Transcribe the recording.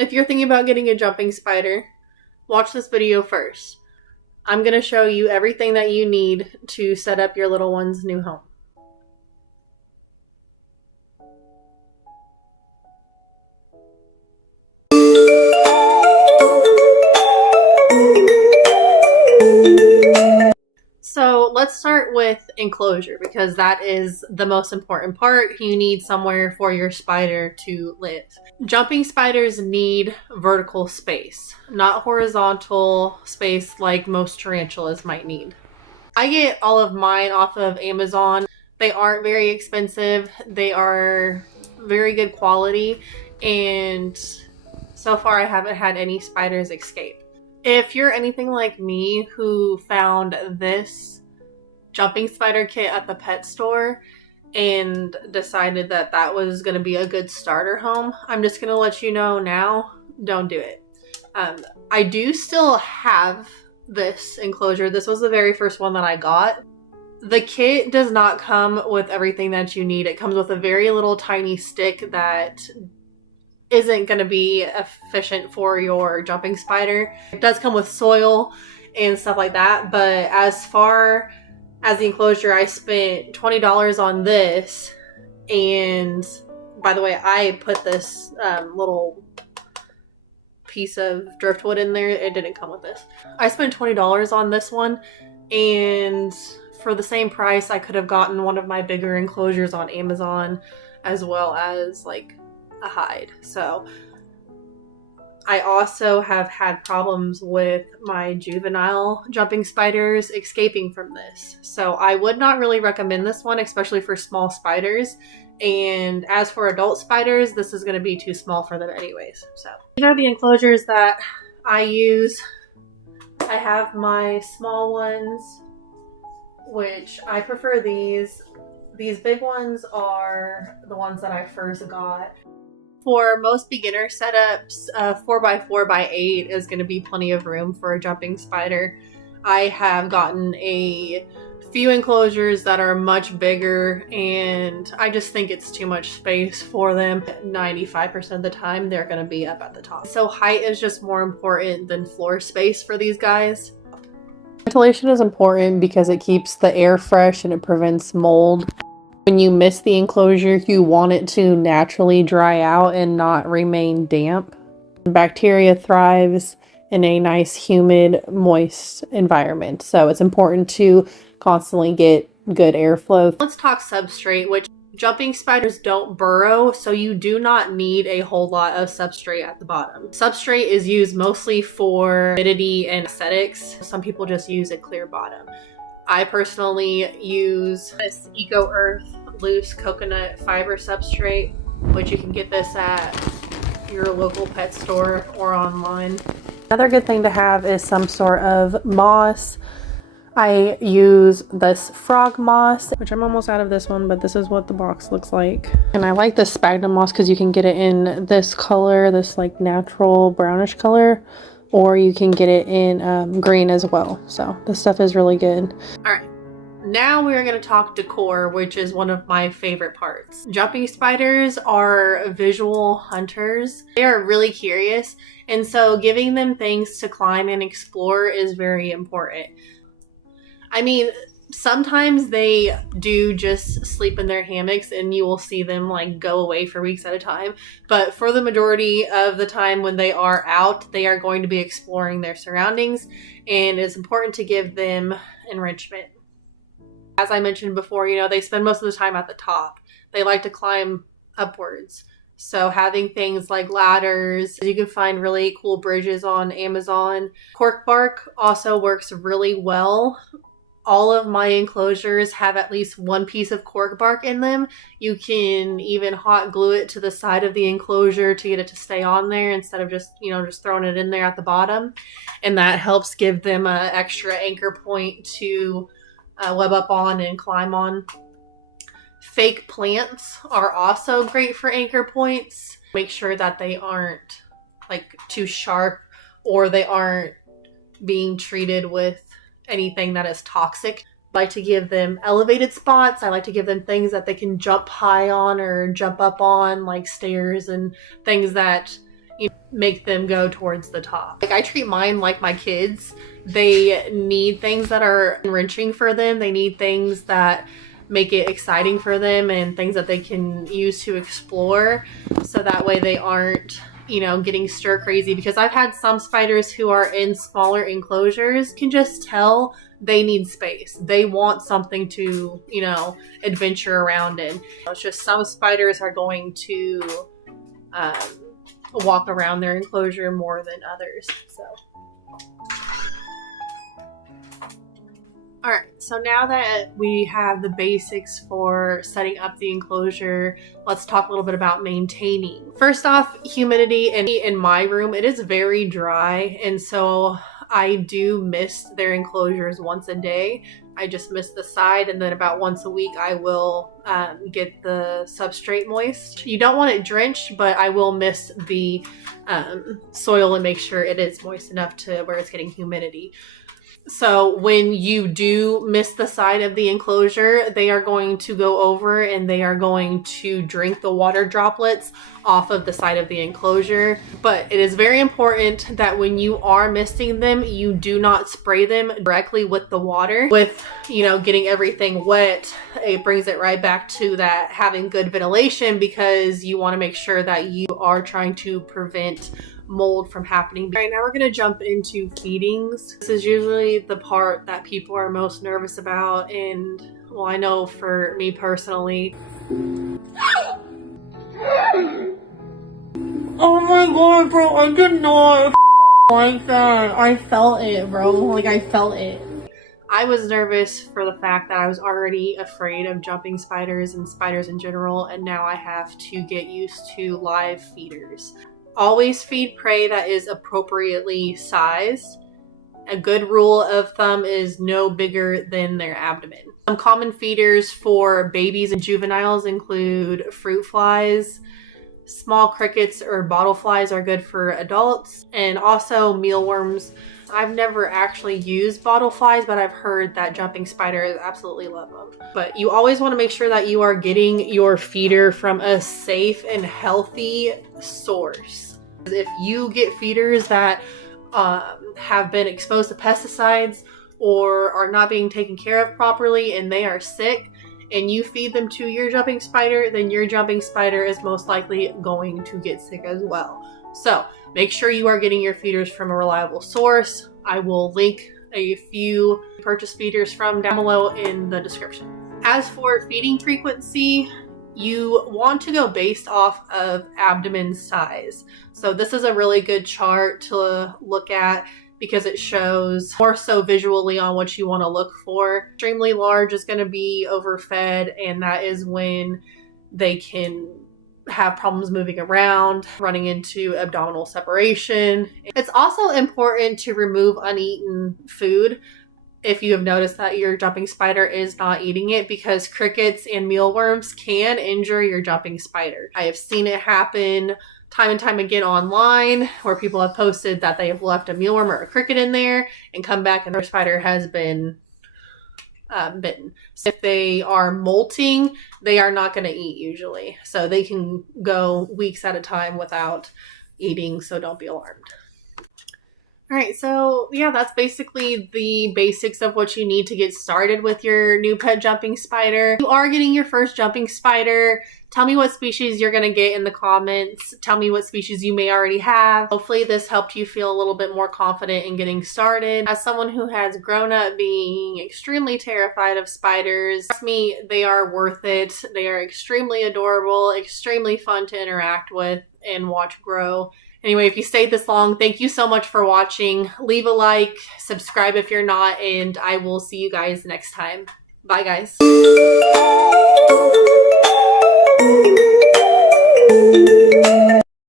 If you're thinking about getting a jumping spider, watch this video first. I'm going to show you everything that you need to set up your little one's new home. So let's start with enclosure, because that is the most important part. You need somewhere for your spider to live. Jumping spiders need vertical space, not horizontal space like most tarantulas might need. I get all of mine off of Amazon. They aren't very expensive. They are very good quality, and so far I haven't had any spiders escape. If you're anything like me who found this jumping spider kit at the pet store and decided that that was going to be a good starter home, I'm just going to let you know now, don't do it. I do still have this enclosure. This was the very first one that I got. The kit does not come with everything that you need. It comes with a very little tiny stick that isn't going to be efficient for your jumping spider. It does come with soil and stuff like that, but as far as the enclosure, I spent $20 on this, and by the way, I put this little piece of driftwood in there. It didn't come with this. I spent $20 on this one, and for the same price I could have gotten one of my bigger enclosures on Amazon, as well as like a hide. So I also have had problems with my juvenile jumping spiders escaping from this. So I would not really recommend this one, especially for small spiders. And as for adult spiders, this is going to be too small for them anyways. So these are the enclosures that I use. I have my small ones, which I prefer these. These big ones are the ones that I first got. For most beginner setups, 4x4x8 is going to be plenty of room for a jumping spider. I have gotten a few enclosures that are much bigger, and I just think it's too much space for them. 95% of the time, they're going to be up at the top. So height is just more important than floor space for these guys. Ventilation is important because it keeps the air fresh and it prevents mold. When you miss the enclosure, you want it to naturally dry out and not remain damp. Bacteria thrives in a nice, humid, moist environment, so it's important to constantly get good airflow. Let's talk substrate, which jumping spiders don't burrow, so you do not need a whole lot of substrate at the bottom. Substrate is used mostly for humidity and aesthetics. Some people just use a clear bottom. I personally use this Eco Earth loose coconut fiber substrate, which you can get this at your local pet store or online. Another good thing to have is some sort of moss. I use this frog moss, which I'm almost out of this one, but this is what the box looks like. And I like this sphagnum moss because you can get it in this color, this like natural brownish color, or you can get it in green as well. So this stuff is really good. All right, now we're going to talk decor, which is one of my favorite parts. Jumping spiders are visual hunters. They are really curious, and so giving them things to climb and explore is very important. I mean, sometimes they do just sleep in their hammocks and you will see them like go away for weeks at a time. But for the majority of the time when they are out, they are going to be exploring their surroundings, and it's important to give them enrichment. As I mentioned before, you know, they spend most of the time at the top. They like to climb upwards. So having things like ladders, you can find really cool bridges on Amazon. Cork bark also works really well. All of my enclosures have at least one piece of cork bark in them. You can even hot glue it to the side of the enclosure to get it to stay on there instead of just, you know, just throwing it in there at the bottom. And that helps give them an extra anchor point to web up on and climb on. Fake plants are also great for anchor points. Make sure that they aren't like too sharp or they aren't being treated with anything that is toxic. I like to give them elevated spots. I like to give them things that they can jump high on or jump up on, like stairs and things that, make them go towards the top. Like, I treat mine like my kids. They need things that are enriching for them. They need things that make it exciting for them and things that they can use to explore, so that way they aren't, getting stir crazy. Because I've had some spiders who are in smaller enclosures, can just tell they need space. They want something to, adventure around in. It's just some spiders are going to walk around their enclosure more than others. So. Alright, so now that we have the basics for setting up the enclosure, let's talk a little bit about maintaining. First off, humidity. And in my room, it is very dry, and so I do mist their enclosures once a day. I just mist the side, and then about once a week I will get the substrate moist. You don't want it drenched, but I will mist the soil and make sure it is moist enough to where it's getting humidity. So when you do miss the side of the enclosure, they are going to go over and they are going to drink the water droplets off of the side of the enclosure. But it is very important that when you are misting them, you do not spray them directly with the water. With, getting everything wet, it brings it right back to that having good ventilation, because you want to make sure that you are trying to prevent mold from happening. All right, now we're going to jump into feedings. This is usually the part that people are most nervous about, and well, I know for me personally. Oh my god, bro, I did not like that. I felt it, bro. Like, I felt it. I was nervous for the fact that I was already afraid of jumping spiders and spiders in general, and now I have to get used to live feeders. Always feed prey that is appropriately sized. A good rule of thumb is no bigger than their abdomen. Some common feeders for babies and juveniles include fruit flies. Small crickets or bottle flies are good for adults, and also mealworms. I've never actually used bottle flies, but I've heard that jumping spiders absolutely love them. But you always want to make sure that you are getting your feeder from a safe and healthy source. If you get feeders that have been exposed to pesticides or are not being taken care of properly and they are sick, and you feed them to your jumping spider, then your jumping spider is most likely going to get sick as well. So make sure you are getting your feeders from a reliable source. I will link a few purchase feeders from down below in the description. As for feeding frequency, you want to go based off of abdomen size. So this is a really good chart to look at, because it shows more so visually on what you want to look for. Extremely large is going to be overfed, and that is when they can have problems moving around, running into abdominal separation. It's also important to remove uneaten food if you have noticed that your jumping spider is not eating it, because crickets and mealworms can injure your jumping spider. I have seen it happen time and time again online, where people have posted that they have left a mealworm or a cricket in there and come back and their spider has been bitten. So if they are molting, they are not going to eat usually. So they can go weeks at a time without eating, so don't be alarmed. All right, so yeah, that's basically the basics of what you need to get started with your new pet jumping spider. If you are getting your first jumping spider, tell me what species you're going to get in the comments. Tell me what species you may already have. Hopefully this helped you feel a little bit more confident in getting started. As someone who has grown up being extremely terrified of spiders, trust me, they are worth it. They are extremely adorable, extremely fun to interact with and watch grow. Anyway, if you stayed this long, thank you so much for watching. Leave a like, subscribe if you're not, and I will see you guys next time. Bye, guys.